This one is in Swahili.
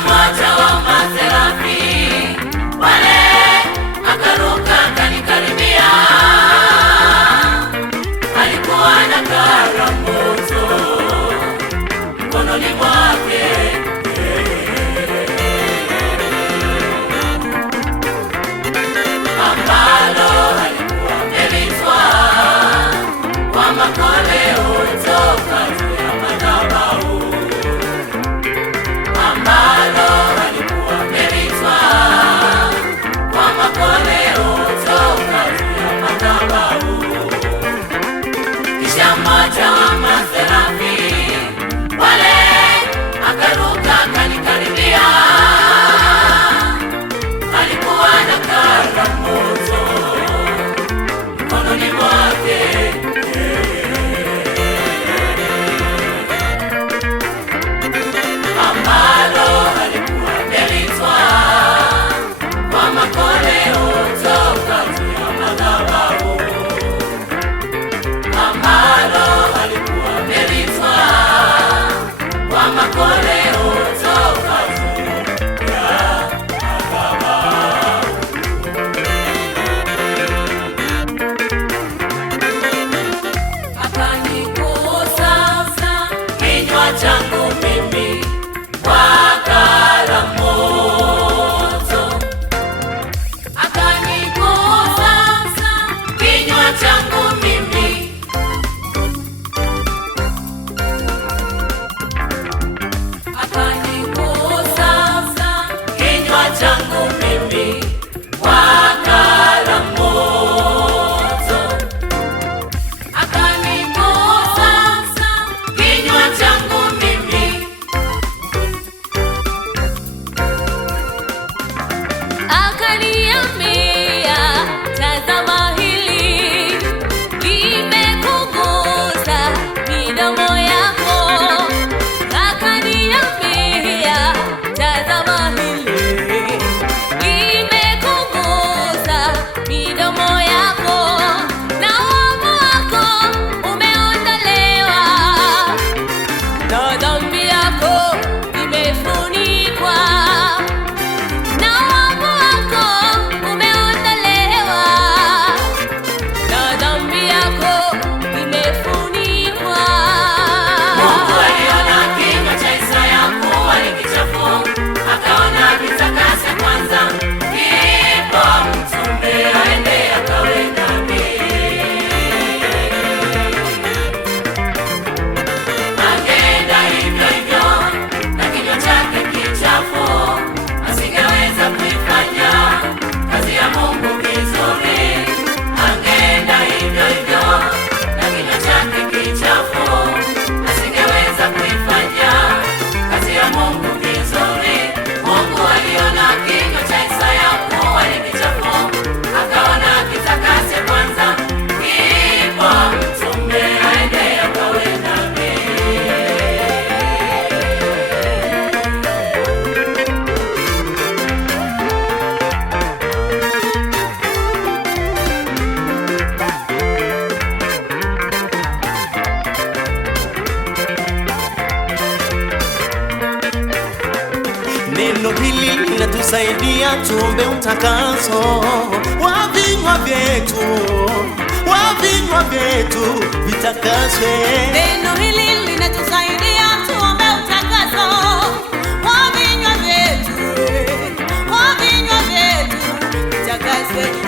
mmoja wa maserafi wale akaruka akanikaribia, alikuwa na kara moto mkononi mwake, ambalo alikuwa amelitwaa kwa makoleo toka juu ya madhabahu, ambalo alikuwa amelitwaa kwa makoleo toka juu ya madhabahu. Kisha mmoja wa maserafi wale akaruka akanikaribia, alikuwa na kara moto mkononi mwake, ambalo alikuwa amelitwaa kwa makoleo toka juu ya madhabahu, ambalo alikuwa amelitwaa kwa makoleo toka juu ya madhabahu. Akanigusa kinywa changu mimi kwa kara moto, akanigusa kinywa changu mimi, akanigusa kinywa changu mimi kwa kara moto, akanigusa kinywa changu mimi. Akaniambia, tazama hili limekugusa midomo yako. Akaniambia, tazama hili limekugusa midomo yako, na uovu wako umeondolewa, na dhambi yako imefunikwa, na uovu wako umeondolewa, na dhambi yako imefunikwa. Mungu aliona kinywa cha Isaya kuwa ni kichafu, akaona kitakase kwanza, ndipo amtume aende akawe nabii. Angeenda hivyo hivyo na kinywa chake kichafu, asingeweza kuifanya kazi ya Mungu vizuri. Angeenda hivyo hivyo na kinywa chake kichafu, asingeweza kuifanya kazi ya Mungu vizuri. Mungu aliona kinywa cha Isaya kuwa ni kichafu, akaona kitakase kwanza, ndipo amtume aende akawe nabii. Neno hili linatusaidia tuombe utakaso wa vinywa vyetu, wa vinywa vyetu vitakaswe. Neno hili linatusaidia tuombe utakaso wa vinywa vyetu, wa vinywa vyetu vitakaswe.